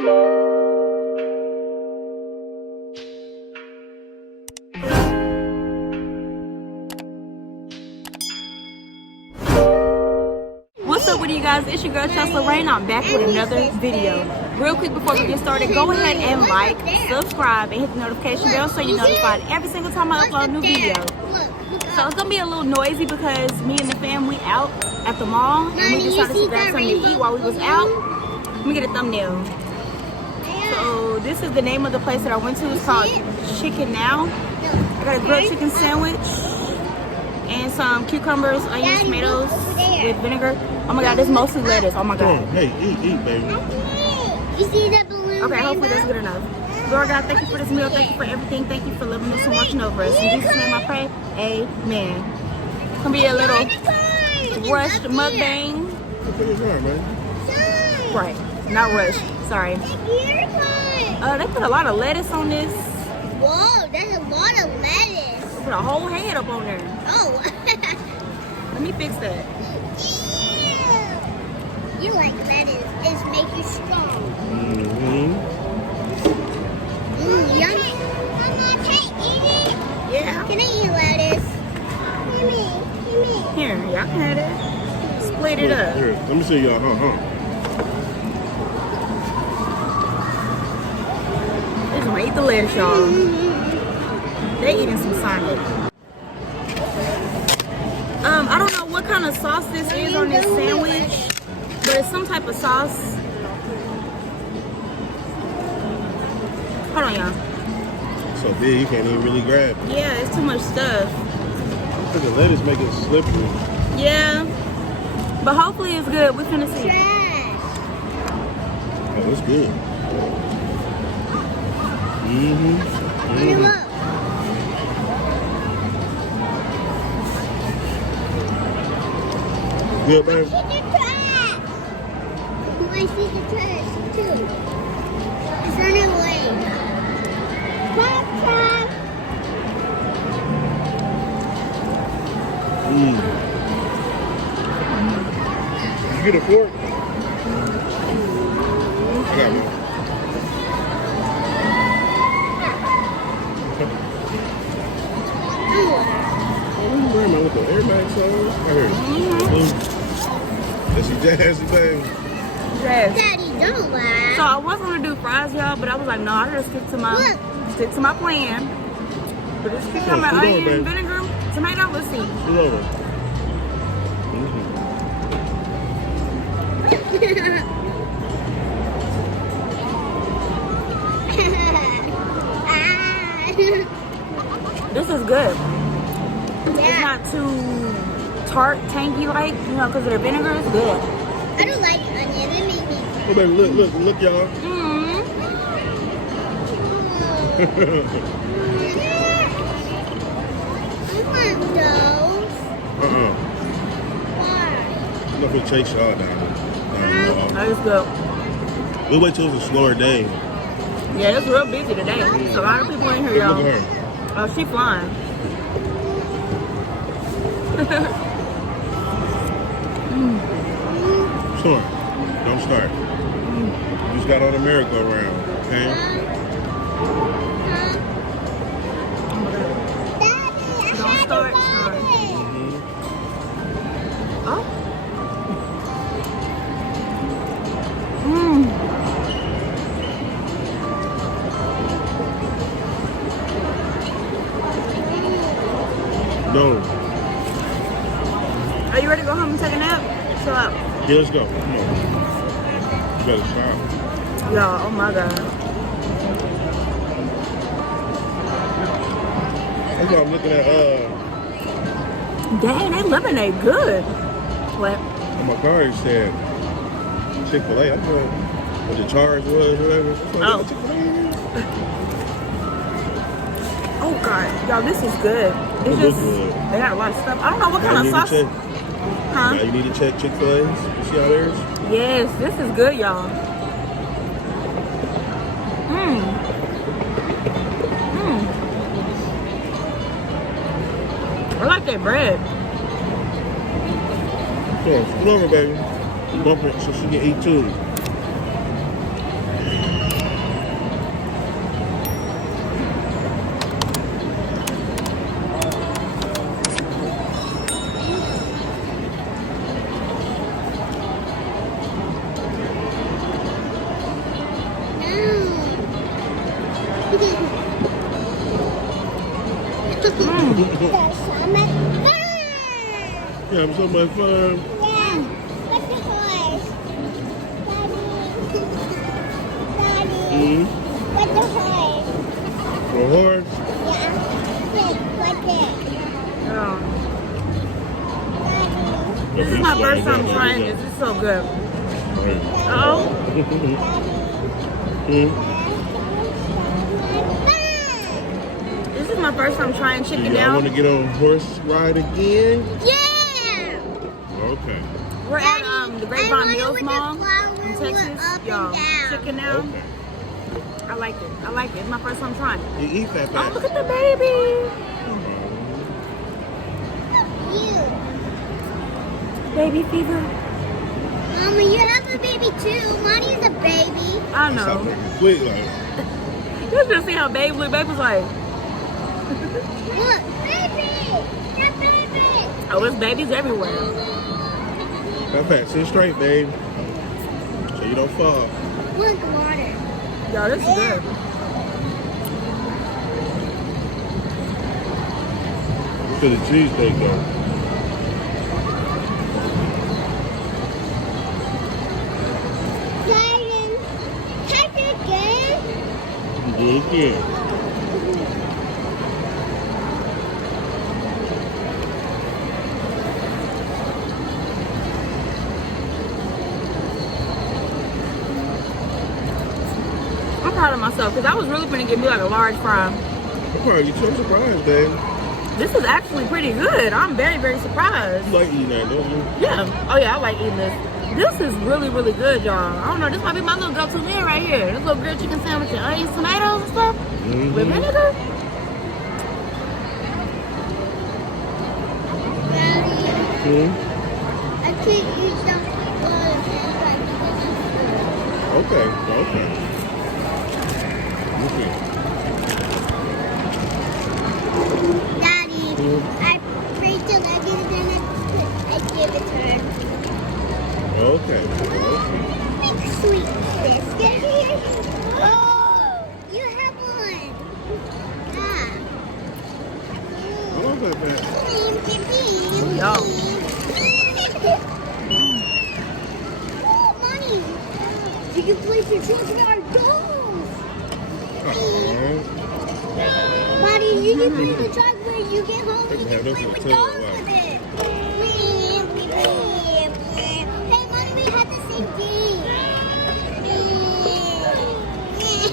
What's up with you guys? It's your girl Chelsea Rain. I'm back with another video. Real quick before we get started, go ahead and like, subscribe, and hit the notification bell so you're notified every single time I upload a new video. So it's gonna be a little noisy because me and the fam, we out at the mall and we decided to grab something to eat while we was out. Let me get a thumbnail. So this is the name of the place that I went to. It's called Chicken Now. I got a grilled chicken sandwich and some cucumbers, onions, tomatoes with vinegar. Oh my god, this is mostly lettuce. Oh my god. Hey, eat, baby. You see that balloon? Okay, hopefully that's good enough. Lord God, thank you for this meal. Thank you for everything. Thank you for loving us and watching over us. In Jesus' name I pray. Amen. It's gonna be a little rushed mukbang. Right, not rushed. Sorry. They put a lot of lettuce on this. Whoa, there's a lot of lettuce. They put a whole head up on there. Oh. Let me fix that. You like lettuce. It's make you strong. Yummy. Mama, can I eat it? Yeah. Can I eat lettuce? Gimme. Here, y'all can have it. Split it up. Here, let me see y'all. Just gonna eat the lettuce, y'all. They eating some Sonic. I don't know what kind of sauce this is on this sandwich, but it's some type of sauce. Hold on, y'all. So big, you can't even really grab it. Yeah, it's too much stuff. Look at lettuce make it slippery. Yeah, but hopefully it's good. We're gonna see. Oh, it's good. Look. Good, baby. I see the trash too. It's on the way. Pop. Did you get a fork? I got one. With the Air Max on, I heard. That's your jazzy baby. Yes. Daddy, don't laugh. So I was gonna do fries, y'all, but I was like, no, I gotta stick to my plan. But this cucumber, onion, vinegar, tomato. Let's see. Pull over. This is good. It's Yeah. not too tart, tangy like, you know, because of the vinegar. It's good. I don't like onion. It makes me cry. Oh, baby, look, y'all. I want those. Why? I'm gonna chase y'all down. That is good. We'll wait till it's a slower day. Yeah, it's real busy today. There's a lot of people in here, y'all. Look at her. Oh, she flying. Start. Don't start. You just got on the merry-go-round, okay? Don't start. Oh. No. Are you ready to go home and take a nap? Chill out. Yeah, let's go. Come on. You better stop. Y'all, oh my god. That's what I'm looking at. Dang, that lemonade good. What? On my car, it said Chick-fil-A. I thought what the charge was, whatever. Oh. Chick-fil-A. Oh god, y'all, this is good. It's It just looks good. they got a lot of stuff. I don't know what kind of sauce. Huh? Now you need to check Chick-fil-A's. You see how theirs? Yes, this is good, y'all. I like that bread. Yeah, come over, baby. Bump it so she can eat too. You having so much fun? Yeah. What's the horse? Daddy. Mm-hmm. What's the horse? The horse? Yeah. Look, what's it? Oh. Daddy. This is my first time trying this. It's so good. Oh. This is my first time trying chicken I down. want to get on a horse ride again? Yeah. Okay. We're at the Grapevine Mills with the Mall flowers in Texas. up and Y'all, down. chicken down. I like it. I like it. It's my first time trying. You eat that Oh, fast. look at the baby. Baby fever. Mama, you have a baby too. Monty's a baby. I Stop know. it quick, like. You just see how baby look. Baby's like, Look, baby. That baby. oh, it's babies everywhere. That fast. Sit straight, babe. So you don't fall. Look, water. Yo, this is good. Look at the cheesesteak, though. Titan. Titan again. Do it again. I'm proud of myself because I was really going to give me like a large fry. I'm probably get you surprised, babe. This is actually pretty good. I'm very, very surprised. You like eating that, don't you? Yeah. Oh, yeah, I like eating this. This is really, really good, y'all. I don't know. This might be my little go-to meal right here. This little grilled chicken sandwich and onions, tomatoes and stuff with vinegar. Daddy, Hmm? I can't eat some water. Okay, okay. Okay. Daddy, I prayed to Legend and I gave it to her. Okay. Big sweet biscuit here. Oh, you have one. Ah. I love that, man. Yum. Oh, money. You can place your children on our dolls. Buddy, you can play the truck when you get home and you can play with dolls with it. Hey, Money, we had the same game.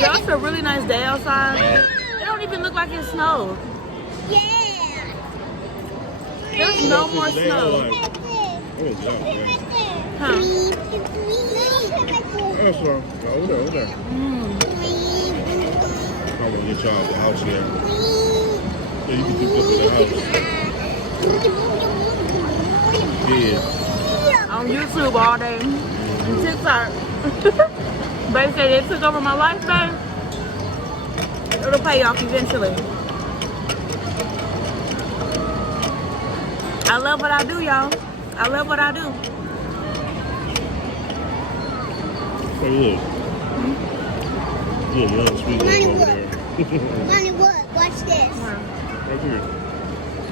Y'all, it's a really nice day outside. It don't even look like it snowed. Yeah. There's no more snow. Oh, yeah. Huh. That's wrong. Hold there. I'm gonna get y'all out the house here. So you can keep up in the house. Yeah. On YouTube all day. And TikTok. Baby said they took over my life, babe. It'll pay off eventually. I love what I do, y'all. I love what I do. Hey, look. Look, young sweet Money, over look. there. Money, look. Watch this. Right here.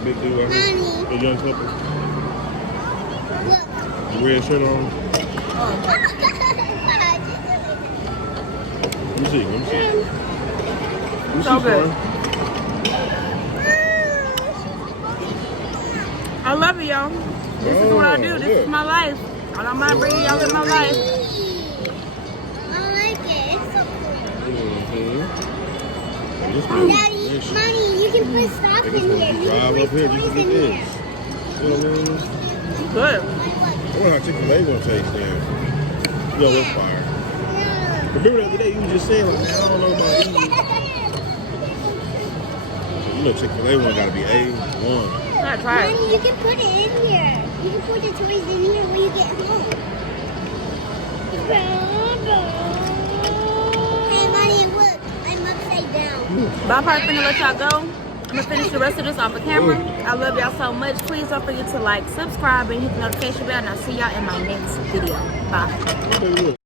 Big dude right here. Money. The young couple. Look. The red shirt on. Let me see. Let me see. Let me So see, good. son. I love it, y'all. This is what I do. This is my life. I don't mind bringing y'all in my life. I like it. It's so cool. This Daddy, is delicious. Money, you can put stuff They in just here. want You to drive can up put here toys just to in get here. this. You know what I mean? Good. Money, look. I wonder how Chick-fil-A gonna taste there. Yo, it's fire. Yeah. Remember the other day you was just saying, like, man, I don't know about eating. You know Chick-fil-A one gotta be A1. I gotta try it. Money, you can put it in here. You can put the toys in here when you get home. Hey, Money, look. I'm upside down. But I'm probably finna let y'all go. I'm gonna finish the rest of this off of camera. I love y'all so much. Please don't forget to like, subscribe, and hit the notification bell. And I'll see y'all in my next video. Bye. Okay, look.